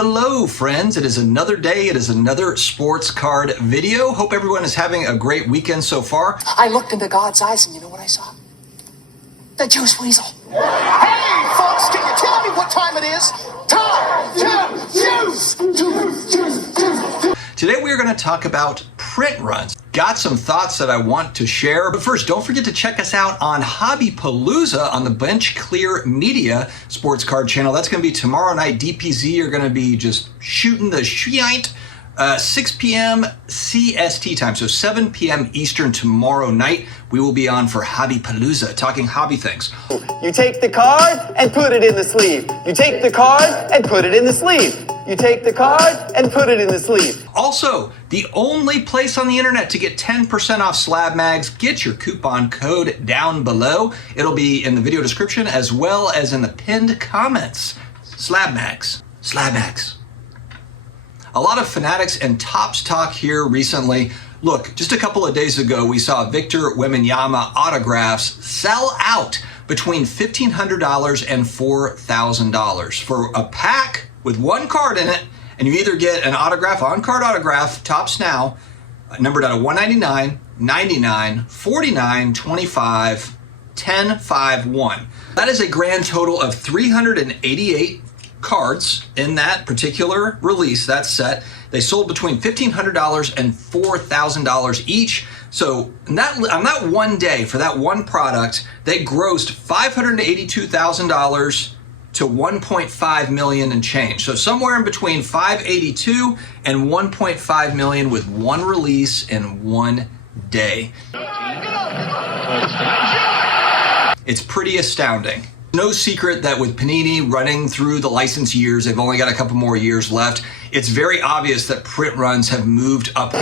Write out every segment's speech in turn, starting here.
Hello friends, it is another day, it is another sports card video. Hope everyone is having a great weekend so far. I looked into God's eyes and you know what I saw? The juice weasel. Hey folks, can you tell me what time it is? Time to juice. Today we are going to talk about print runs. Got some thoughts that I want to share. But first, don't forget to check us out on Hobbypalooza on the Bench Clear Media sports card channel. That's going to be tomorrow night. DPZ are going to be just shooting the shite. 6 p.m. CST time, so 7 p.m. Eastern tomorrow night. We will be on for Hobbypalooza, talking hobby things. You take the card and put it in the sleeve. You take the card and put it in the sleeve. You take the card and put it in the sleeve. Also, the only place on the internet to get 10% off SlabMags, get your coupon code down below. It'll be in the video description as well as in the pinned comments. SlabMags. SlabMags. A lot of Fanatics and Topps talk here recently. Look, just a couple of days ago, we saw Victor Wembanyama autographs sell out between $1,500 and $4,000 for a pack with one card in it, and you either get an autograph, on-card autograph, Topps now, numbered out of $199, $99, $49, $25, $10, $5, $1. That is a grand total of 388 cards in that particular release, that set. They sold between $1,500 and $4,000 each. So on that one day, for that one product, they grossed $582,000 to $1.5 million and change. So somewhere in between 582 and 1.5 million with one release in one day. It's pretty astounding. No secret that with Panini running through the license years, they've only got a couple more years left. It's very obvious that print runs have moved up.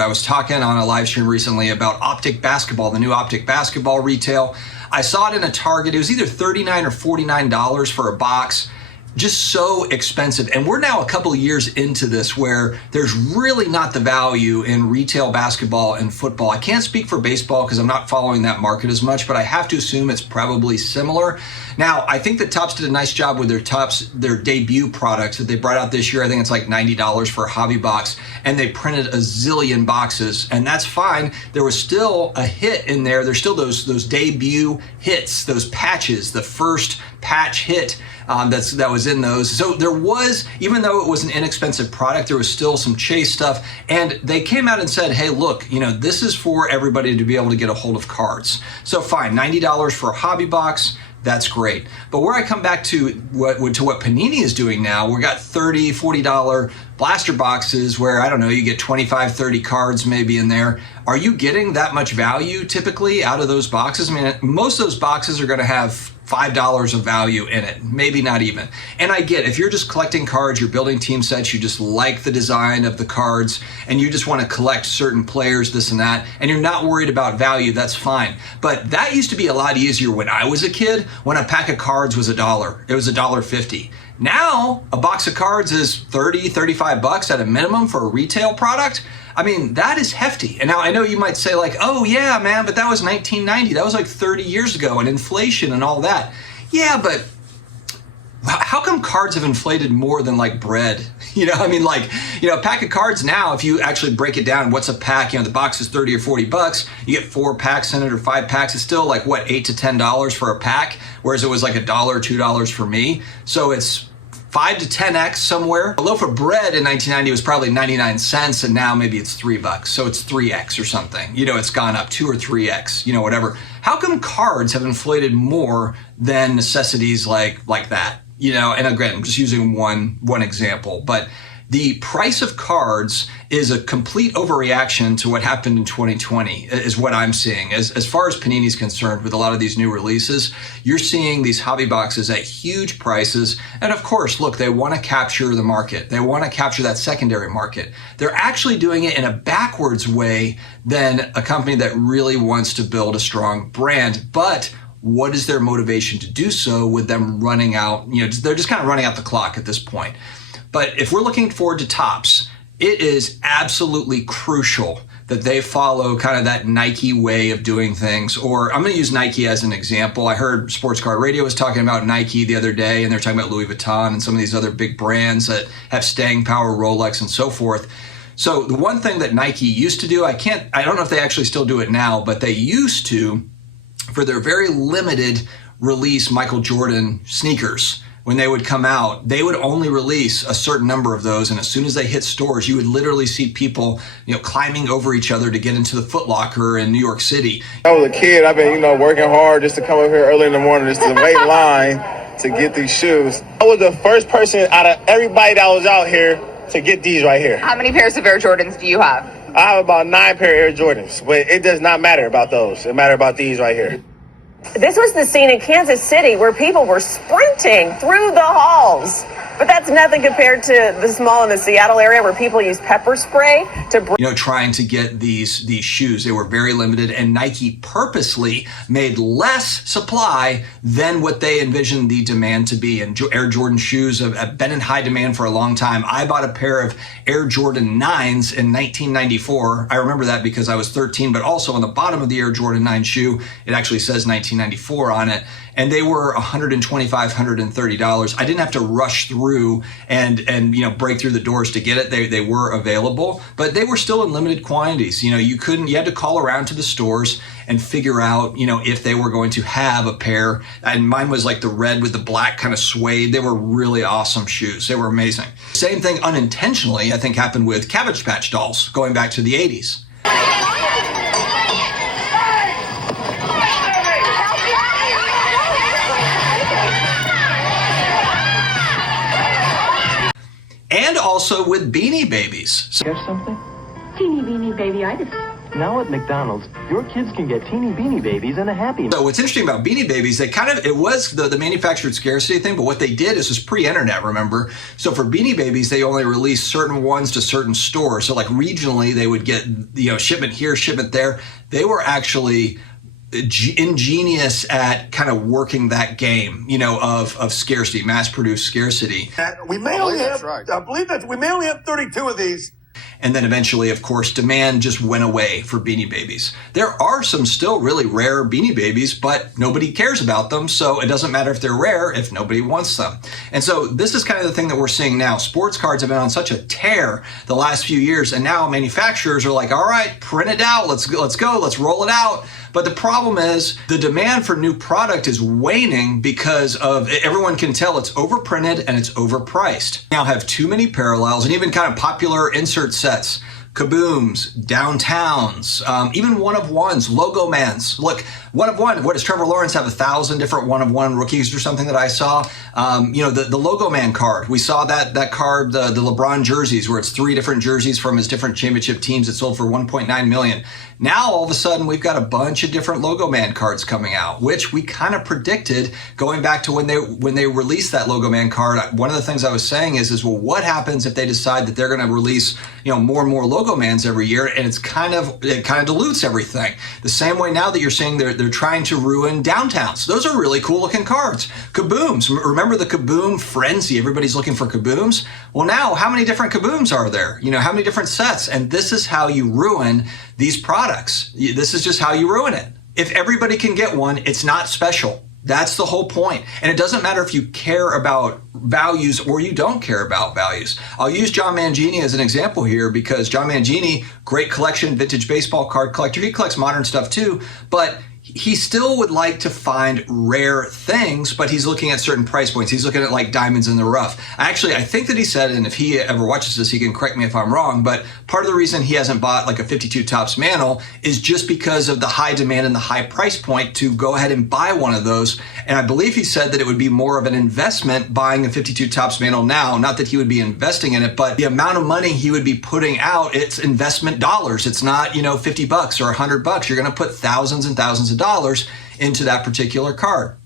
I was talking on a live stream recently about Optic Basketball, the new Optic Basketball retail. I saw it in a Target. It was either $39 or $49 for a box. Just so expensive. And we're now a couple of years into this where there's really not the value in retail basketball and football. I can't speak for baseball because I'm not following that market as much, but I have to assume it's probably similar. Now, I think that Topps did a nice job with their debut products that they brought out this year. I think it's like $90 for a hobby box, and they printed a zillion boxes, and that's fine. There was still a hit in there. There's still those debut hits, those patches, the first patch hit that was in those. So there was, even though it was an inexpensive product, there was still some chase stuff, and they came out and said, hey, look, you know, this is for everybody to be able to get a hold of cards. So fine, $90 for a hobby box. That's great. But where I come back to what Panini is doing now, we got $30, $40 blaster boxes where, I don't know, you get 25, 30 cards maybe in there. Are you getting that much value typically out of those boxes? I mean, most of those boxes are going to have $5 of value in it, maybe not even. And I get, if you're just collecting cards, you're building team sets, you just like the design of the cards, and you just want to collect certain players, this and that, and you're not worried about value, that's fine. But that used to be a lot easier when I was a kid, when a pack of cards was $1. It was $1.50. Now, a box of cards is 30, 35 bucks at a minimum for a retail product. I mean, that is hefty. And now I know you might say like, oh yeah, man, but that was 1990. That was like 30 years ago, and inflation and all that. Yeah, but how come cards have inflated more than like bread? You know, I mean, like, you know, a pack of cards now, if you actually break it down, what's a pack? You know, the box is 30 or 40 bucks. You get 4 packs in it or 5 packs. It's still like, what, $8 to $10 for a pack? Whereas it was like $1 or $2 for me. So it's 5 to 10x somewhere. A loaf of bread in 1990 was probably 99 cents, and now maybe it's $3. So it's 3x or something. You know, it's gone up 2 or 3x, you know, whatever. How come cards have inflated more than necessities like that? You know, and again, I'm just using one example, but the price of cards is a complete overreaction to what happened in 2020, is what I'm seeing. As far as Panini is concerned, with a lot of these new releases, you're seeing these hobby boxes at huge prices. And of course, look, they want to capture the market. They want to capture that secondary market. They're actually doing it in a backwards way than a company that really wants to build a strong brand. But what is their motivation to do so with them running out? You know, they're just kind of running out the clock at this point. But if we're looking forward to Topps, it is absolutely crucial that they follow kind of that Nike way of doing things. Or I'm going to use Nike as an example. I heard Sports Card Radio was talking about Nike the other day, and they're talking about Louis Vuitton and some of these other big brands that have staying power, Rolex and so forth. So the one thing that Nike used to do, I don't know if they actually still do it now, but they used to, for their very limited release Michael Jordan sneakers, when they would come out, they would only release a certain number of those. And as soon as they hit stores, you would literally see people, climbing over each other to get into the Foot Locker in New York City. I was a kid. I've been, working hard just to come up here early in the morning just to wait in line to get these shoes. I was the first person out of everybody that was out here to get these right here. How many pairs of Air Jordans do you have? I have about 9 pair of Air Jordans, but it does not matter about those. It matters about these right here. This was the scene in Kansas City where people were sprinting through the halls. But that's nothing compared to this mall in the Seattle area where people use pepper spray to trying to get these shoes. They were very limited, and Nike purposely made less supply than what they envisioned the demand to be. And Air Jordan shoes have been in high demand for a long time. I bought a pair of Air Jordan 9s in 1994. I remember that because I was 13, but also on the bottom of the Air Jordan 9 shoe, it actually says 1994 on it. And they were $125, $130. I didn't have to rush through and break through the doors to get it. They were available, but they were still in limited quantities. You had to call around to the stores and figure out, if they were going to have a pair. And mine was like the red with the black kind of suede. They were really awesome shoes. They were amazing. Same thing unintentionally, I think, happened with Cabbage Patch dolls going back to the 80s. And also with Beanie Babies. Get something? Teeny beanie baby-itis. Now at McDonald's, your kids can get teeny beanie babies and a Happy Meal. So what's interesting about Beanie Babies, it was the manufactured scarcity thing, but what they did is pre-internet, remember? So for Beanie Babies, they only released certain ones to certain stores. So like regionally, they would get, shipment here, shipment there. They were actually ingenious at kind of working that game, of scarcity, mass-produced scarcity. We may only have, I believe that we may only have 32 of these. And then eventually, of course, demand just went away for Beanie Babies. There are some still really rare Beanie Babies, but nobody cares about them. So it doesn't matter if they're rare if nobody wants them. And so this is kind of the thing that we're seeing now. Sports cards have been on such a tear the last few years. And now manufacturers are like, all right, print it out. Let's go. Let's roll it out. But the problem is the demand for new product is waning because of, everyone can tell it's overprinted and it's overpriced. Now have too many parallels and even kind of popular insert sets, kabooms, downtowns, even one-of-ones, logo mans. Look, one-of-one, what does Trevor Lawrence have 1,000 different one-of-one rookies or something that I saw? The logo man card. We saw that card, the LeBron jerseys, where it's 3 different jerseys from his different championship teams that sold for $1.9 million. Now, all of a sudden, we've got a bunch of different logo man cards coming out, which we kind of predicted going back to when they released that logo man card. One of the things I was saying is well, what happens if they decide that they're going to release, more and more logo mans every year, and it kind of dilutes everything. The same way now that you're saying they're trying to ruin downtowns. Those are really cool looking cards. Kabooms. Remember the Kaboom frenzy? Everybody's looking for Kabooms. Well, now how many different Kabooms are there? How many different sets? And this is how you ruin these products. This is just how you ruin it. If everybody can get one, it's not special. That's the whole point. And it doesn't matter if you care about values or you don't care about values. I'll use John Mangini as an example here because John Mangini, great collection, vintage baseball card collector. He collects modern stuff too, but he still would like to find rare things, but he's looking at certain price points. He's looking at like diamonds in the rough. Actually, I think that he said, and if he ever watches this, he can correct me if I'm wrong, but part of the reason he hasn't bought like a 52 Topps mantle is just because of the high demand and the high price point to go ahead and buy one of those. And I believe he said that it would be more of an investment buying a 52 Topps mantle now, not that he would be investing in it, but the amount of money he would be putting out, it's investment dollars. It's not, $50 or $100. You're going to put thousands and thousands of dollars into that particular card.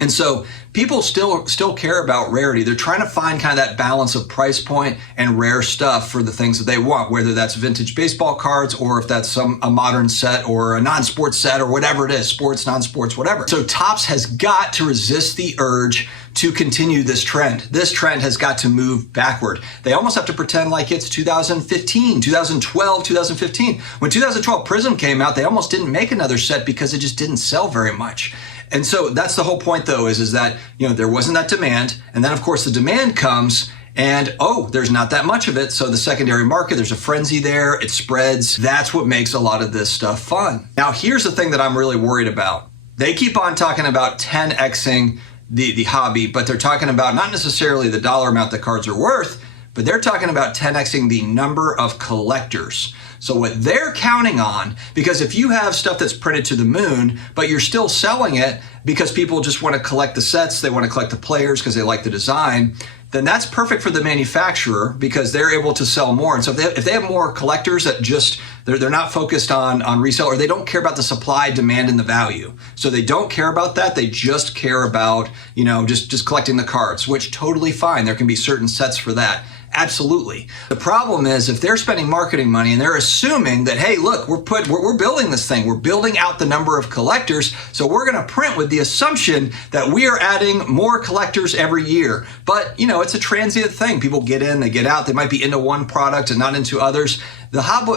And so people still care about rarity. They're trying to find kind of that balance of price point and rare stuff for the things that they want, whether that's vintage baseball cards or if that's a modern set or a non-sports set or whatever it is, sports, non-sports, whatever. So Topps has got to resist the urge to continue this trend. This trend has got to move backward. They almost have to pretend like it's 2015, 2012, 2015. When 2012 Prism came out, they almost didn't make another set because it just didn't sell very much. And so that's the whole point, though, is that, you know, there wasn't that demand. And then, of course, the demand comes and, oh, there's not that much of it. So the secondary market, there's a frenzy there. It spreads. That's what makes a lot of this stuff fun. Now, here's the thing that I'm really worried about. They keep on talking about 10xing the hobby, but they're talking about not necessarily the dollar amount that cards are worth, but they're talking about 10xing the number of collectors. So what they're counting on, because if you have stuff that's printed to the moon, but you're still selling it because people just want to collect the sets, they want to collect the players because they like the design, then that's perfect for the manufacturer because they're able to sell more. And so if they have more collectors that just, they're not focused on resale, or they don't care about the supply, demand, and the value. So they don't care about that. They just care about, you know, just collecting the cards, which totally fine. There can be certain sets for that. Absolutely. The problem is if they're spending marketing money and they're assuming that, hey, look, we're building this thing. We're building out the number of collectors. So we're going to print with the assumption that we are adding more collectors every year. But, you know, it's a transient thing. People get in, they get out. They might be into one product and not into others. The hobby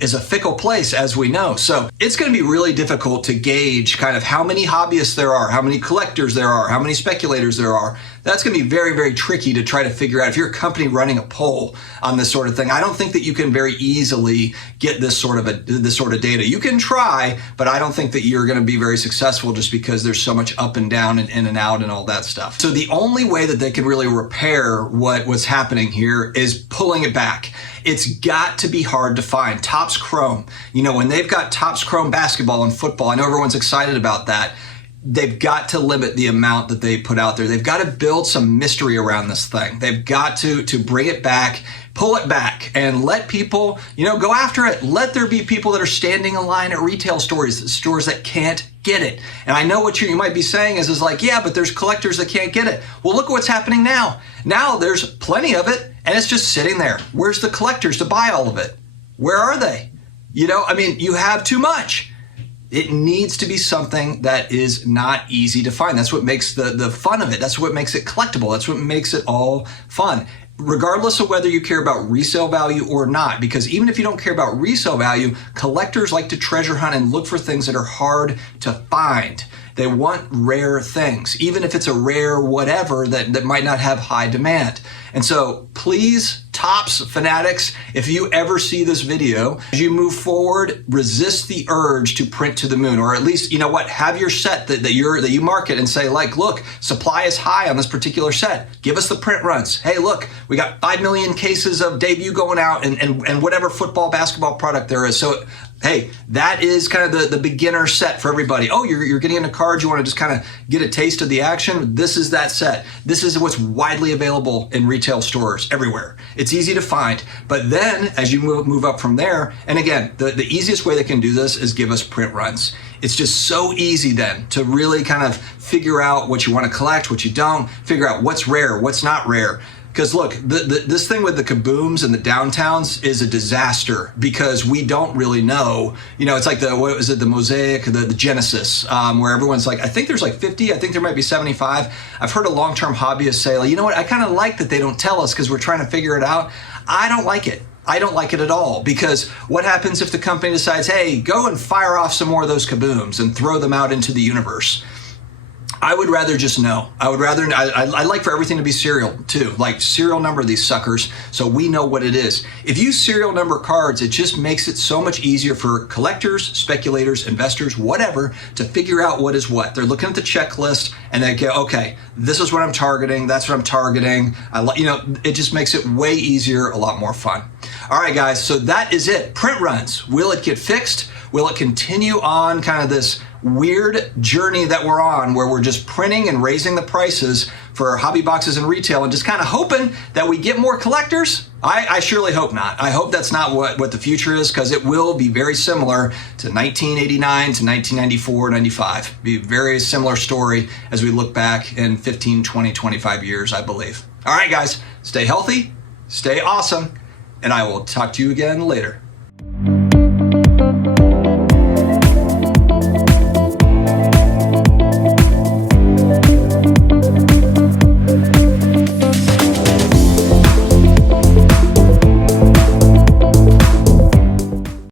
is a fickle place, as we know. So it's going to be really difficult to gauge kind of how many hobbyists there are, how many collectors there are, how many speculators there are. That's going to be very, very tricky to try to figure out. If you're a company running a poll on this sort of thing, I don't think that you can very easily get this sort of data. You can try, but I don't think that you're going to be very successful just because there's so much up and down and in and out and all that stuff. So the only way that they can really repair what's happening here is pulling it back. It's got to be hard to find. Topps Chrome, you know, when they've got Topps Chrome basketball and football, I know everyone's excited about that. They've got to limit the amount that they put out there. They've got to build some mystery around this thing. They've got to bring it back, pull it back, and let people, you know, go after it. Let there be people that are standing in line at retail stores that can't get it. And I know what you might be saying is like, yeah, but there's collectors that can't get it. Well, look at what's happening now. Now there's plenty of it, and it's just sitting there. Where's the collectors to buy all of it? Where are they? You know, I mean, you have too much. It needs to be something that is not easy to find. That's what makes the fun of it. That's what makes it collectible. That's what makes it all fun, regardless of whether you care about resale value or not. Because even if you don't care about resale value, collectors like to treasure hunt and look for things that are hard to find. They want rare things, even if it's a rare whatever that might not have high demand. And so please, Topps fanatics, if you ever see this video, as you move forward, resist the urge to print to the moon, or at least, you know what, have your set that you market and say, like, look, supply is high on this particular set. Give us the print runs. Hey, look, we got 5 million cases of debut going out and whatever football, basketball product there is. So hey, that is kind of the beginner set for everybody. Oh, you're getting into cards, you want to just kind of get a taste of the action? This is that set. This is what's widely available in retail stores everywhere. It's easy to find. But then as you move up from there, and again, the easiest way they can do this is give us print runs. It's just so easy then to really kind of figure out what you want to collect, what you don't, figure out what's rare, what's not rare. Because look, this thing with the kabooms and the downtowns is a disaster because we don't really know. You know, it's like the Mosaic, the Genesis, where everyone's like, I think there's like 50, I think there might be 75. I've heard a long-term hobbyist say, like, you know what, I kind of like that they don't tell us because we're trying to figure it out. I don't like it. I don't like it at all, because what happens if the company decides, hey, go and fire off some more of those kabooms and throw them out into the universe? I would rather just know. I like for everything to be serial too, like serial number these suckers so we know what it is. If you serial number cards, it just makes it so much easier for collectors, speculators, investors, whatever, to figure out what is what. They're looking at the checklist and they go, okay, this is what I'm targeting, that's what I'm targeting. It just makes it way easier, a lot more fun. All right, guys, so that is it. Print runs. Will it get fixed? Will it continue on kind of this weird journey that we're on where we're just printing and raising the prices for hobby boxes and retail and just kind of hoping that we get more collectors? I surely hope not. I hope that's not what the future is, because it will be very similar to 1989 to 1994, 95. Be a very similar story as we look back in 15, 20, 25 years, I believe. All right, guys, stay healthy, stay awesome, and I will talk to you again later.